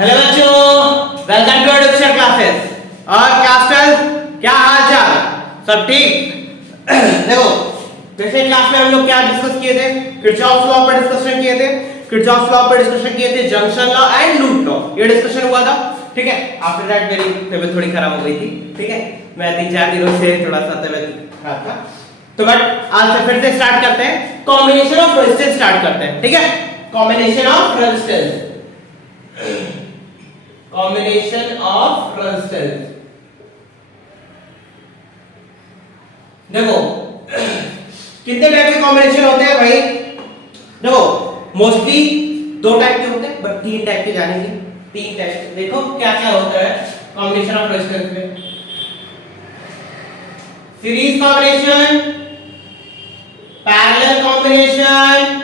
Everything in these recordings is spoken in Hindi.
हेलो बच्चों, वेलकम टू एडुकेशन क्लासेस। और क्लास 12 क्या हाल चाल, सब ठीक? देखो, पिछले क्लास में हम लोग क्या डिस्कस किए थे? किरचॉफ लॉ पर डिस्कशन किए थे। किरचॉफ लॉ पर डिस्कशन किए थे, junction law and loop law, ये डिस्कशन हुआ था। ठीक है, आफ्टर दैट मेरी तबीयत थोड़ी खराब हो गई थी। ठीक है, मैं 3-4 दिनों से थोड़ा सा तबीयत खराब था, तो बट आज से फिर से स्टार्ट करते हैं। कॉम्बिनेशन ऑफ रेजिस्टेंस स्टार्ट करते हैं। ठीक है, combination of resistance, combination of resistance. देखो कितने टाइप के कॉम्बिनेशन होते हैं भाई? देखो मोस्टली 2 टाइप के होते हैं, बट 3 टाइप के जानेंगे। 3 टाइप, देखो क्या क्या होता है कॉम्बिनेशन ऑफ रेजिस्टेंस में। Series combination, parallel combination,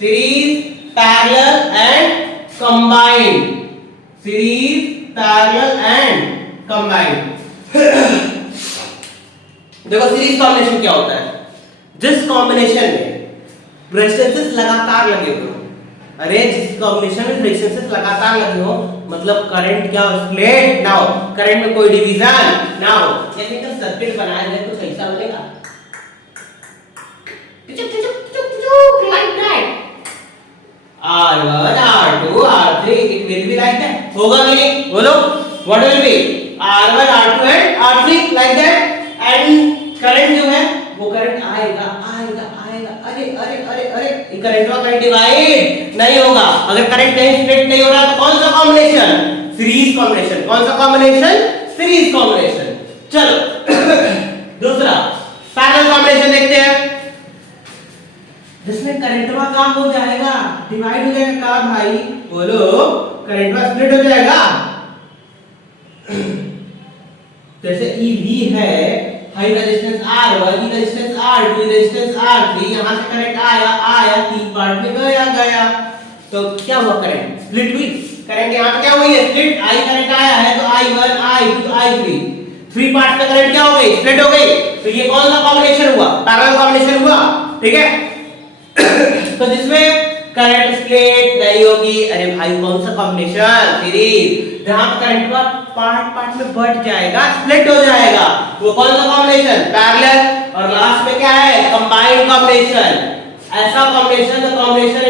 series, parallel and combined. Series, parallel and combined. देखो सीरीज कॉम्बिनेशन क्या होता है? जिस कॉम्बिनेशन में रेजिस्टेंसेस लगातार लगे हो, अरे जिस कॉम्बिनेशन में रेजिस्टेंसेस लगातार लगे हो, मतलब करंट क्या हो, स्प्लिट ना हो, करंट में कोई डिवीजन ना हो, यानी कि सर्किट बनाया जाए कुछ ऐसा बनेगा like that, R1 R2 R3, it will be like that, होगा कि नहीं? बोलो, what will be R1 R2 and R3 like that, and current जो है वो करंट आएगा आएगा आएगा, अरे अरे अरे अरे, ये करंट का कहीं डिवाइड नहीं होगा। अगर करंट कहीं स्प्लिट नहीं हो रहा तो कौन सा कॉम्बिनेशन? Series combination. कौन सा कॉम्बिनेशन? Series combination. चलो दूसरा पैरेलल कॉम्बिनेशन देखते हैं, जिसमें करंट का काम हो जाएगा, डिवाइड हो जाएगा। का भाई बोलो, करंट का स्प्लिट हो जाएगा। जैसे EV है, high resistance R1, resistance R2, resistance R3, यहां से करंट आया आया, 3 पार्ट में गया, तो क्या हुआ? करंट स्प्लिट हुई। करंट यहां पे क्या हुई है? स्प्लिट। I करंट आया है तो I1 I2 I3, 3 पार्ट में करंट क्या हो गई? स्प्लिट हो गई। तो ये कौन सा कॉम्बिनेशन हुआ? पैरेलल कॉम्बिनेशन हुआ। ठीक है, तो जिसमें करंट स्प्लिट नहीं होगी, अरे भाई कौन सा कॉम्बिनेशन? सीरीज। जहां करंट का पार्ट में बढ़ जाएगा, स्प्लिट हो जाएगा, वो कौन सा कॉम्बिनेशन? पैरेलल। और लास्ट में क्या है? Combined combination. ऐसा combination, the combination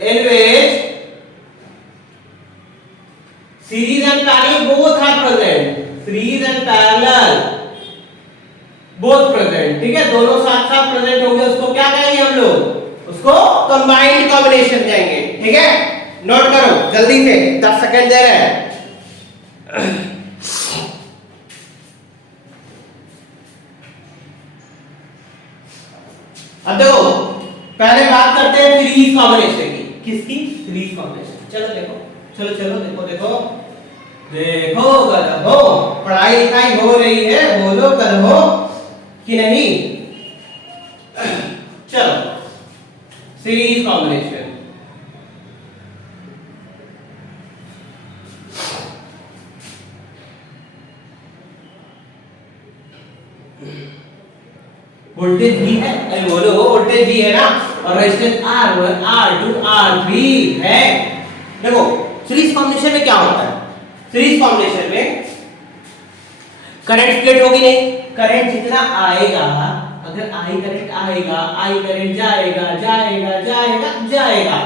in which series and parallel both are present. Series and parallel both present. ठीक है, दोनों साथ साथ प्रेजेंट होंगे, उसको क्या कहेंगे हम लोग? उसको कंबाइंड कॉम्बिनेशन कहेंगे। ठीक है, नोट करो जल्दी से, 10 सेकंड दे रहे हैं। अब देखो पहले बात करते हैं सीरीज कॉम्बिनेशन की। किसकी? Series combination. चलो देखो, चलो चलो देखो देखो देखो गधो, पढ़ाई लिखाई हो रही है, बोलो गधो कि नहीं? चलो सीरीज कॉम्बिनेशन। वोल्टेज भी है, अरे बोलो वोल्टेज भी है ना, और रेजिस्टेंस R1 R2 R3 है। देखो सीरीज कॉम्बिनेशन में क्या होता है? सीरीज कॉम्बिनेशन में करंट स्प्लिट होगी नहीं, करंट जितना आएगा, अगर I करंट आएगा, I करंट जाएगा जाएगा जाएगा जाएगा,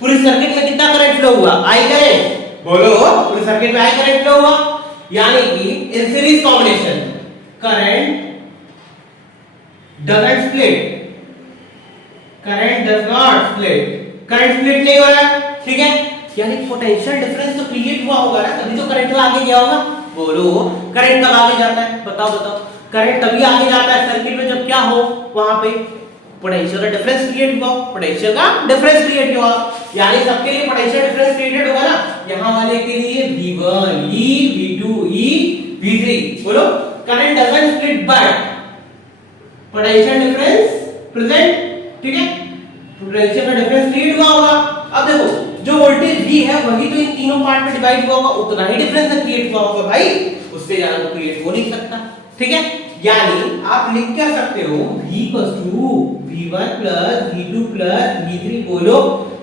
पूरी सर्किट में कितना करंट फ्लो हुआ? I current. बोलो पूरी सर्किट में I करंट फ्लो हुआ, यानी कि इन series combination current doesn't split, current does not split, current split नहीं हो रहा है। ठीक है, यानी पोटेंशियल डिफरेंस तो क्रिएट हुआ होगा ना, तभी तो करंट आगे गया होगा। बोलो करंट कब आगे जाता है? बताओ बताओ। करंट तभी आगे जाता है सर्किट में जब क्या हो, वहां पे पोटेंशियल का डिफरेंस क्रिएट हुआ, पोटेंशियल का डिफरेंस क्रिएट हुआ, यानी सबके लिए पोटेंशियल डिफरेंस क्रिएटेड होगा ना। यहां वाले के लिए V1 E, V2 E, V3। बोलो current doesn't split but potential difference present. ठीक है, पोटेंशियल का डिफरेंस क्रिएट हुआ होगा। अब देखो जो वोल्टेज V है वही तो इन तीनों पार्ट में डिवाइड हुआ होगा, उतना ही डिफरेंस क्रिएट हुआ होगा भाई, उससे ज्यादा तो क्रिएट हो नहीं सकता। ठीक है, यानी आप लिख क्या सकते हो? V = V1 + V2 + V3। बोलो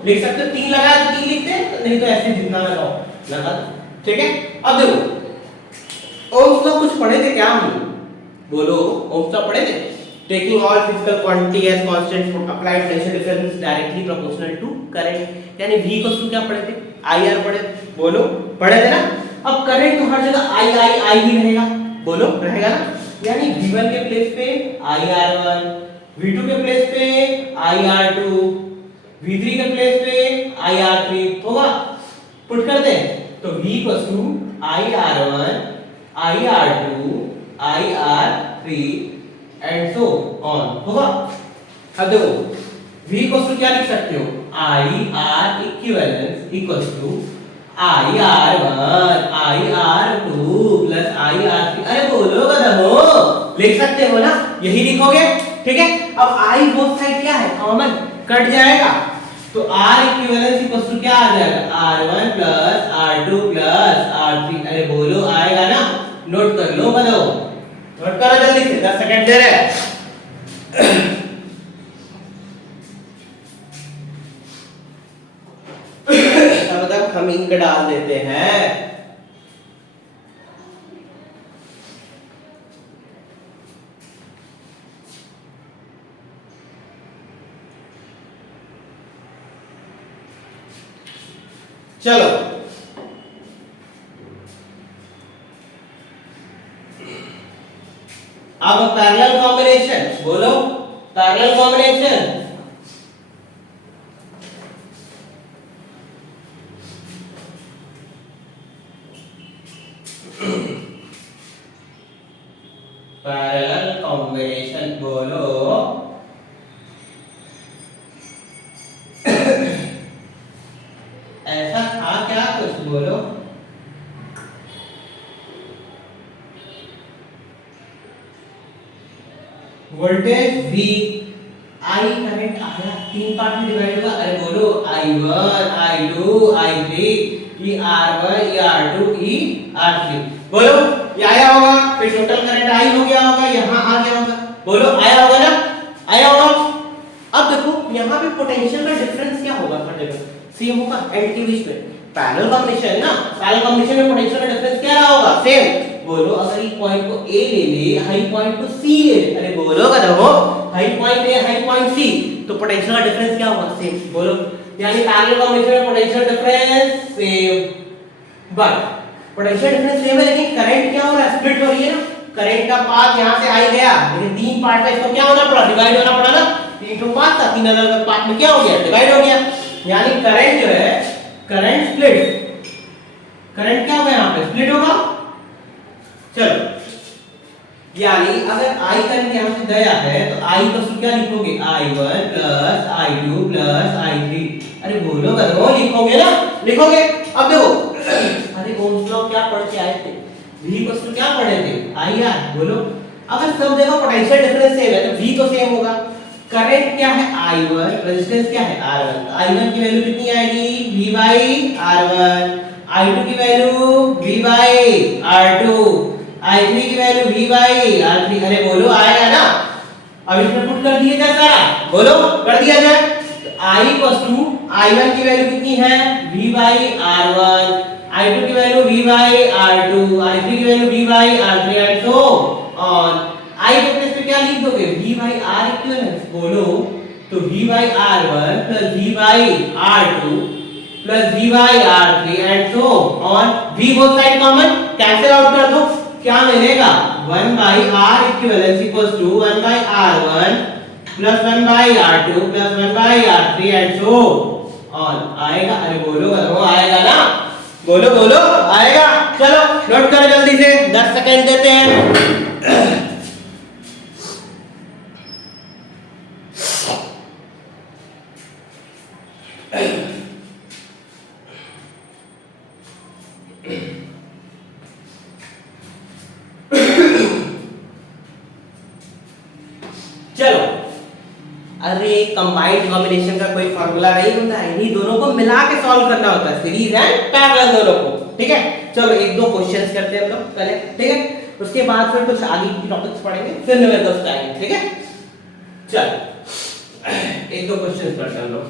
लिख सकते हो, 3 लगाया तो 3 लिखते हैं, नहीं तो ऐसे जितना लगाओ लगा दो, ठीक है। अब देखो ओम्स लॉ कुछ पढ़े थे क्या हम, बोलो ओम्स लॉ पढ़े थे, taking all physical quantity as constant applied potential difference directly proportional to current, यानी V को क्या पढ़े थे, IR पढ़े, बोलो पढ़े थे ना। अब करंट तो हर जगह I ही रहेगा, बोलो रहेगा ना, यानी V1 के प्लेस पे IR1, V2 के प्लेस पे IR2, V3 के प्लेस पे IR3 होगा, पुट करते हैं तो V IR1 IR2 IR3 and so on होगा। अब देखो V क्या लिख सकते हो, IR equivalence equals to IR1 IR2 plus IR3, अरे बोलो गधो, लिख सकते हो ना, यही लिखोगे, ठीक है। अब I बोथ साइड क्या है, कॉमन कट जाएगा, तो R इक्विवेलेंस इक्वल्स टू क्या आ जाएगा, R1 plus R2 plus R3, अरे बोलो आएगा ना, नोट कर लो गधो, नोट करो जल्दी से, 10 सेकंड दे रहे हैं। तब तक हम इंक डाल देते हैं। चलो अब पैरेलल कॉम्बिनेशन, बोलो पैरेलल कॉम्बिनेशन, पैरेलल कॉम्बिनेशन बोलो, ऐसा था क्या कुछ, बोलो वोल्टेज V, I करंट आया, 3 पार्ट में डिवाइड होगा, अरे बोलो I1 I2 I3, ये R1 ये R2 ये R3, बोलो ये आया होगा, फिर टोटल करंट I हो गया होगा, यहाँ आ गया होगा, बोलो आया होगा ना, आया होगा। अब देखो यहाँ पे पोटेंशियल का डिफरेंस क्या होगा, हर जगह सेम होगा, एंड के बीच में पैरेलल कॉम्बिनेशन है ना, पैरेलल कॉम्बिनेशन में पोटेंशियल का डिफरेंस क्या रहा होगा, सेम, बोलो अगर ये पॉइंट को A ले ले, हाई पॉइंट को C ले ले, अरे बोलो करो high point A high point C, तो पोटेंशियल का डिफरेंस क्या होगा, सेम, बोलो, यानी पैरेलल कॉम्बिनेशन में potential difference same, but potential difference same है, लेकिन करंट क्या हो रहा है, स्प्लिट हो रही है ना, करंट का पाथ यहां से आई गया, लेकिन 3 पार्ट में इसको क्या होना पड़ा, डिवाइड होना पड़ा ना, 3 तो पाथ था, 3 अलग-अलग पार्ट में क्या हो गया, डिवाइड हो गया, यानी करंट जो है, करंट स्प्लिट, करंट क्या होगा यहां पे, स्प्लिट होगा। चलो यानी अगर I करंट यहां से गया है तो I को क्या लिखोगे, I1 plus I2 plus I3, अरे बोलो करो लिखोगे ना, लिखोगे। अब देखो अरे ओम्स लॉ क्या पढ़ के आए थे, V को क्या पढ़े थे, IR, बोलो अगर सब जगह पोटेंशियल डिफरेंस सेम है तो V तो सेम होगा, करंट क्या है I1, रेजिस्टेंस क्या है R1, तो I1 की वैल्यू कितनी आएगी, V by R1, I2 की value V by R2, I3 की वैल्यू V by R3, अरे बोलो आएगा ना, अब इसमें पुट कर दिया जाए सारा, बोलो कर दिया जाए, तो I I1 की वैल्यू कितनी है, V by R1, I2 की value V by R2, I3 की value V by R3 and so on. I के प्लेस पे क्या लिख दोगे, V by R इक्विवेलेंस, बोलो तो V by R1 plus V by R2 plus V by R3 and so on, V both side common cancel out कर दो, क्या मिलेगा 1 by R equivalence equals to 1 by R1 plus 1 by R2 plus 1 by R3 and so on, आएगा, अरे बोलो करो आएगा ना, बोलो बोलो आएगा। चलो नोट करो जल्दी से, 10 सेकंड देते हैं। चलो अरे कंबाइंड कॉम्बिनेशन का कोई फार्मूला नहीं होता है, इन्हीं दोनों को मिला के सॉल्व करना होता है, सीरीज एंड पैरेलल दोनों को, ठीक है। चलो एक दो क्वेश्चंस करते हैं हम लोग पहले, ठीक है, उसके बाद फिर कुछ आगे की टॉपिक्स पढ़ेंगे, फिर न्यूमेरिकल्स आएंगे, ठीक है। चलो एक दो क्वेश्चंस करते हैं हम लोग।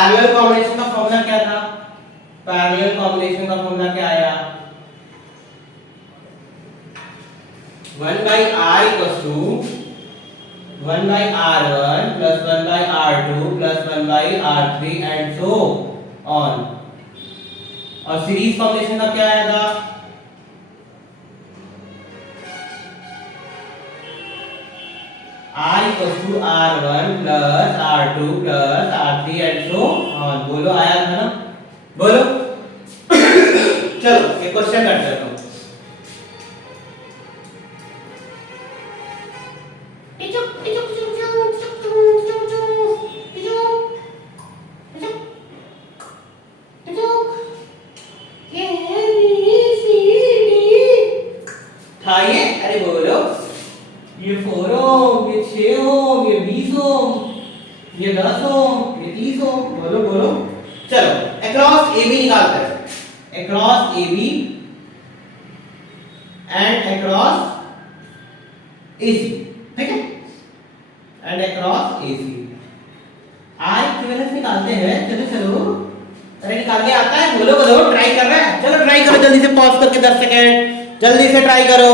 पैरेलल कॉम्बिनेशन का फॉर्मूला क्या था? पैरेलल कॉम्बिनेशन का फॉर्मूला क्या आया? 1 by r equals to 1 by r1 plus 1 by r2 plus 1 by r3 and so on। और सीरीज कॉम्बिनेशन का क्या आएगा? r equals to r1 plus r2 plus r3 and so on। बोलो आया था ना? बोलो। चलो एक क्वेश्चन करते हैं। ये अरे बोलो, ये 4 ओम, ये 6 ओम, ये 20 ओम, ये 10 ओम, ये 30 ओम। बोलो बोलो। चलो अक्रॉस AB निकालते हैं। Across AB and across AC, ठीक है? And across AC R equivalence निकालते हैं। चलो चलो, अरे निकालने आता है? बोलो बोलो, ट्राई कर रहा है? चलो ट्राई करो जल्दी से, पॉज करके 10 सेकंड जल्दी से ट्राई करो।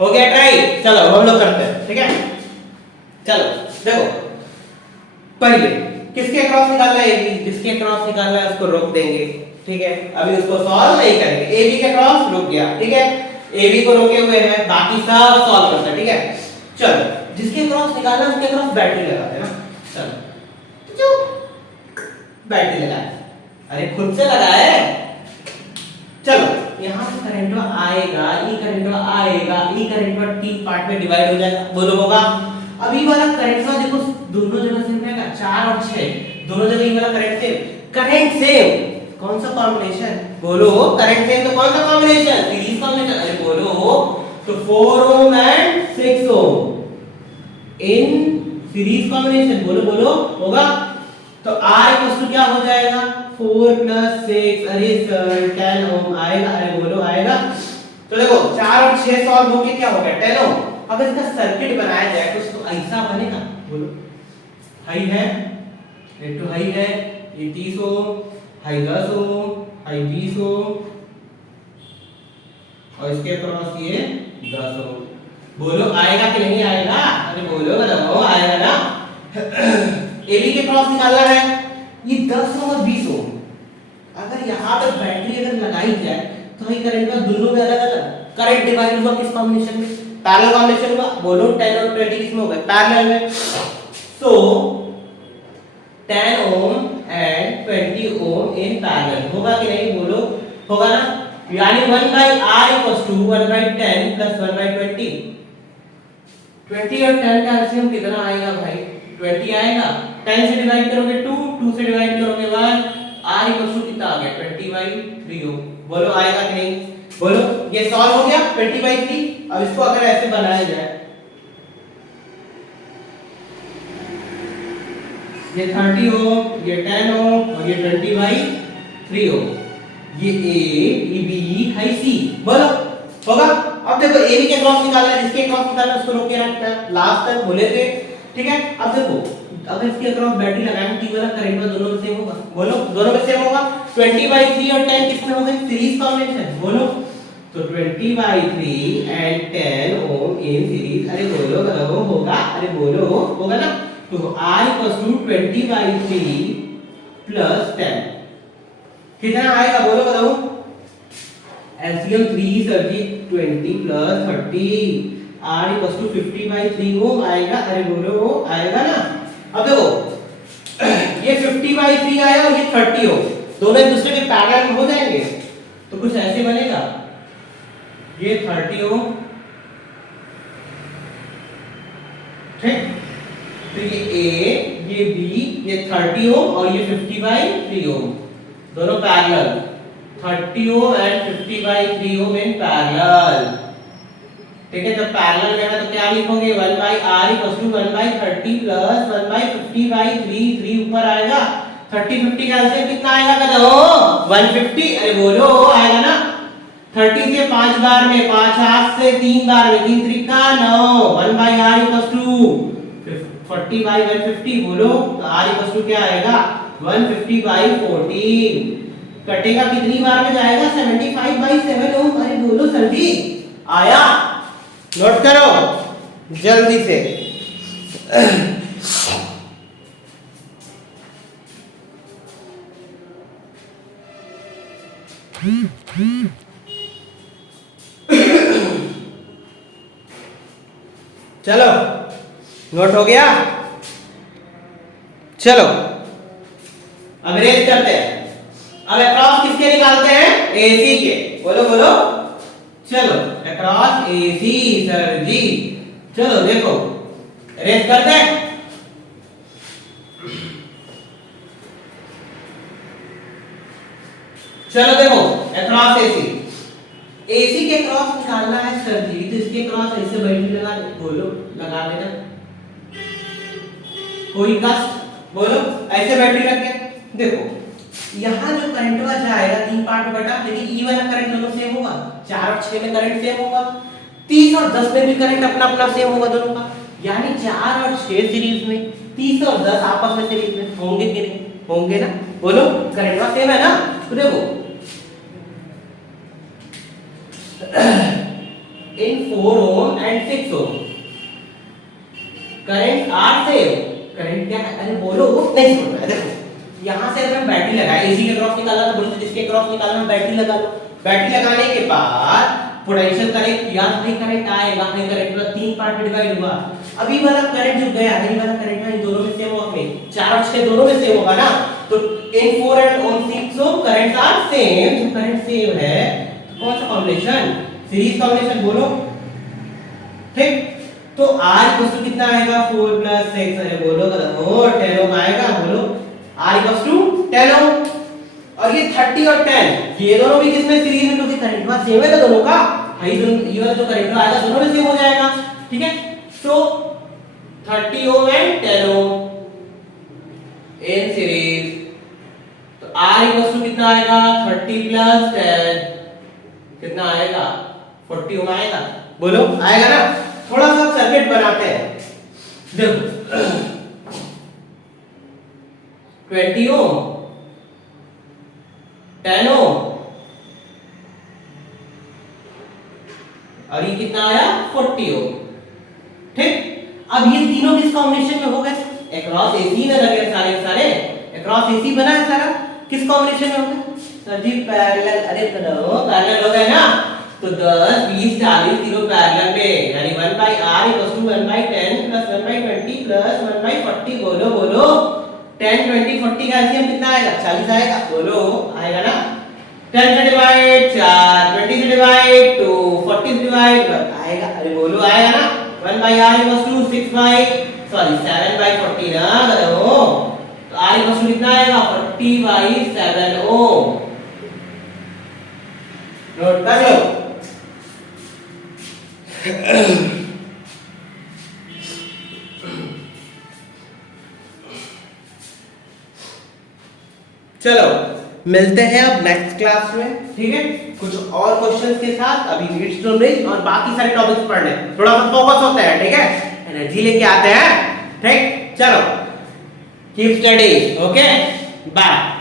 हो गया ट्राई? चलो हम लोग करते हैं, ठीक है? चलो देखो, पहले किसके अक्रॉस निकालना है? AB। जिसके अक्रॉस निकालना है उसको रोक देंगे, ठीक है? अभी उसको सॉल्व नहीं करेंगे। AB के अक्रॉस रुक गया, ठीक है? AB को रोके हुए हैं, बाकी सब सॉल्व करते हैं, ठीक है? चलो जिसके अक्रॉस निकालना है उसके अक्रॉस बैटरी लगाते हैं ना। चलो तो बैटरी लगाए, अरे खुद से लगाए। चलो यहां से करंट आएगा, ई करंट आएगा, ई करंट 3 पार्ट में डिवाइड हो जाएगा। बोलो होगा? अभी वाला करंट देखो दोनों जगह सेम रहेगा, 4 और 6 दोनों जगह ये वाला करंट सेम। करंट सेम, कौन सा कॉम्बिनेशन? बोलो करंट सेम तो कौन सा कॉम्बिनेशन? Series combination. अरे बोलो, तो 4 ohm and 6 ohm in series combination. बोलो बोलो होगा? तो R इक्वल क्या हो जाएगा? 4 plus 6, अरे सर 10 ओम आएगा। अरे बोलो आएगा? तो देखो 4 और 6 सॉल्व होके क्या हो गया? 10 ओम। अगर इसका सर्किट बनाया जाए तो इसको ऐसा बनेगा। बोलो, हाई है, एक तो हाई है, ये 30 ओम, हाई 10 ओम, हाई 20 ओम, और इसके क्रॉस ये 10 ओम। बोलो आएगा कि नहीं आएगा? अरे बोलो बताओ, आएगा ना? AB के क्रॉस निकालना है, ये 10 ओम और 20 ओम। अगर यहाँ पर बैटरी अगर लगाई जाए तो ये करंट का दोनों में अलग अलग करंट डिवाइड हुआ किस कॉम्बिनेशन में? पैरेलल कॉम्बिनेशन हुआ। बोलो 10 और 20 किसमें होगा? पैरेलल में। सो 10 ohm and 20 Om in parallel होगा कि नहीं? बोलो होगा ना? यानी 1 by R equals to 1 by 10 plus 1 by 20। 20 और 10 का एलसीएम कितना आएगा भाई? 20 आएगा। 10 से डिवाइड करोगे 2, 2 से डिवाइड करोगे 1, R इक्वल टू कितना आ गया? 20/3 ओम। बोलो आएगा कि नहीं? बोलो, ये सॉल्व हो गया 20/3। अब इसको अगर ऐसे बनाया जाए, ये 30 ओम, ये 10 ओम और ये 20/3 ओम। ये A, ये B, है C। बोलो होगा? अब देखो AB के क्रॉस निकालना है, जिसके क्रॉस निकालना है उसको रोक के रखना है, लास्ट तक बोले थे, ठीक है? अब देखो अगर इसके अक्रॉस बैटरी लगाएंगे तो ये वाला करंट में दोनों में सेम होगा। बोलो दोनों में सेम होगा। 20/3 और 10 किसमें होगा? Series combination. बोलो, तो 20/3 एंड 10 ओम इन सीरीज। अरे बोलो बताओ होगा? अरे बोलो होगा ना? तो R इक्वल्स टू 20/3 प्लस 10 कितना आएगा? बोलो बताओ? LCM 3 30 20 plus 30, R equals to 50/3 ohm आएगा। अरे बोलो आएगा ना? अब देखो ये 50/3 आया और ये 30 ओम, दोनों एक दूसरे के पैरेलल में हो जाएंगे तो कुछ ऐसे बनेगा। ये 30 ओम, ठीक? तो ये A, ये B, ये 30 ओम और ये 50/3 ओम, दोनों parallel. 30 ohm and 50/3 ohm in parallel, ठीक है? जब पैरेलल में है तो क्या लिखोगे? 1 by R equals to 1 by 30 plus 1 by 50/3, 3 ऊपर आएगा। 30 50 का आंसर कितना आएगा? बताओ 150। अरे बोलो आएगा ना? 30 से 5 बार में, 5 हाथ से 3 बार में, 3 Trika 9, 1 by R equals to 40 by 150 बोलो, तो R इक्वल टू क्या आएगा 150 बाई 14। कटेगा कितनी बार में जाएगा 75 बाई 7 ओम। अरे बोलो सर जी आया, नोट करो जल्दी से। चलो नोट हो गया, चलो अब रेस करते हैं। अब अक्रॉस किसके निकालते हैं, AC के, बोलो बोलो। चलो अक्रॉस AC सर जी, चलो देखो रेस करते हैं। चलो देखो अक्रॉस AC के क्रॉस निकालना है सर जी, तो इसके क्रॉस ऐसे बैटरी लगा दे, बोलो लगा देना। कोई कष्ट, बोलो ऐसे बैटरी रख के देखो, यहाँ जो करंट जाएगा 3 पार्ट में बटा, लेकिन ई वाला करंट दोनों सेम होगा। 4 और 6 में करंट सेम होगा, 30 और 10 में भी करंट अपना अपना सेम होगा दोनों का। यानी 4 और 6 सीरीज में, 30 और 10 आपस में सीरीज में होंगे कि नहीं, होंगे ना, बोलो करंट सेम है ना। तो देखो in 4 ohm and 6 ohm current are same. Current क्या है, अरे बोलो नहीं सुन रहा है। देखो यहां से अगर बैटरी लगाए, एसी के क्रॉस निकालना तो बोलो जिसके क्रॉस निकालना बैटरी लगा लो। बैटरी लगाने के बाद पोटेंशियल करेक्ट या हाई करंट आएगा, हाई करंट मतलब 3 पार्ट में डिवाइड हुआ। अभी वाला करंट जो गया, अभी वाला करंट है, इन दोनों में सेम होगा में 4 और 6 दोनों में सेम होगा ना। तो in 4 and on 6 ohm current are same. जो करंट सेम है तो कौन सा कॉम्बिनेशन, सीरीज कॉम्बिनेशन, बोलो ठीक। तो R इक्वल टू कितना आएगा 4 प्लस 6 है, बोलो 10 ओम आएगा, बोलो R इक्वल टू 10 ओम। और ये 30 और 10 ये दोनों भी किसमें सीरीज में, क्योंकि करंट में सेम है ना दोनों का, हाई ये वाला जो करंट आएगा दोनों में सेम हो जाएगा, ठीक है। तो 30 ohm and 10 ohm in series, तो R इक्वल टू कितना आएगा 30 प्लस 10 कितना आएगा 40 ओम आएगा, बोलो आएगा ना। थोड़ा सा सर्किट बनाते हैं, देखो 20 ओम 10 ओम और ये कितना आया 40 ओम, ठीक। अब ये तीनों किस कॉम्बिनेशन में हो गए, अक्रॉस AC में लगे सारे सारे, अक्रॉस AC बना है सारा, किस कॉम्बिनेशन में हो गए सर जी पैरेलल। अरे पैरेलल हो गए ना, तो 10 20 40 तीनों पैरेलल में, यानी 1 by R equals to 1 by 10 plus 1 by 20 plus 1 by 40, बोलो बोलो 10 20 40 का एलसीएम कितना आएगा 40 आएगा, बोलो आएगा ना। 10 से डिवाइड 4, 20 से डिवाइड 2, 40 से डिवाइड आएगा, अरे बोलो आएगा ना। 1 by R equals to 7 by 40 ना करो, तो R इक्वल्स टू कितना आएगा 40 by 7 ओम। नोट कर लो। चलो मिलते हैं अब नेक्स्ट क्लास में, ठीक है, कुछ और क्वेश्चंस के साथ। अभी नीड्स टू ब्रिज और बाकी सारे टॉपिक्स पढ़ने, थोड़ा सा फोकस होता है, ठीक है, एनर्जी लेके आते हैं, ठीक। चलो कीप स्टडी, ओके, बाय।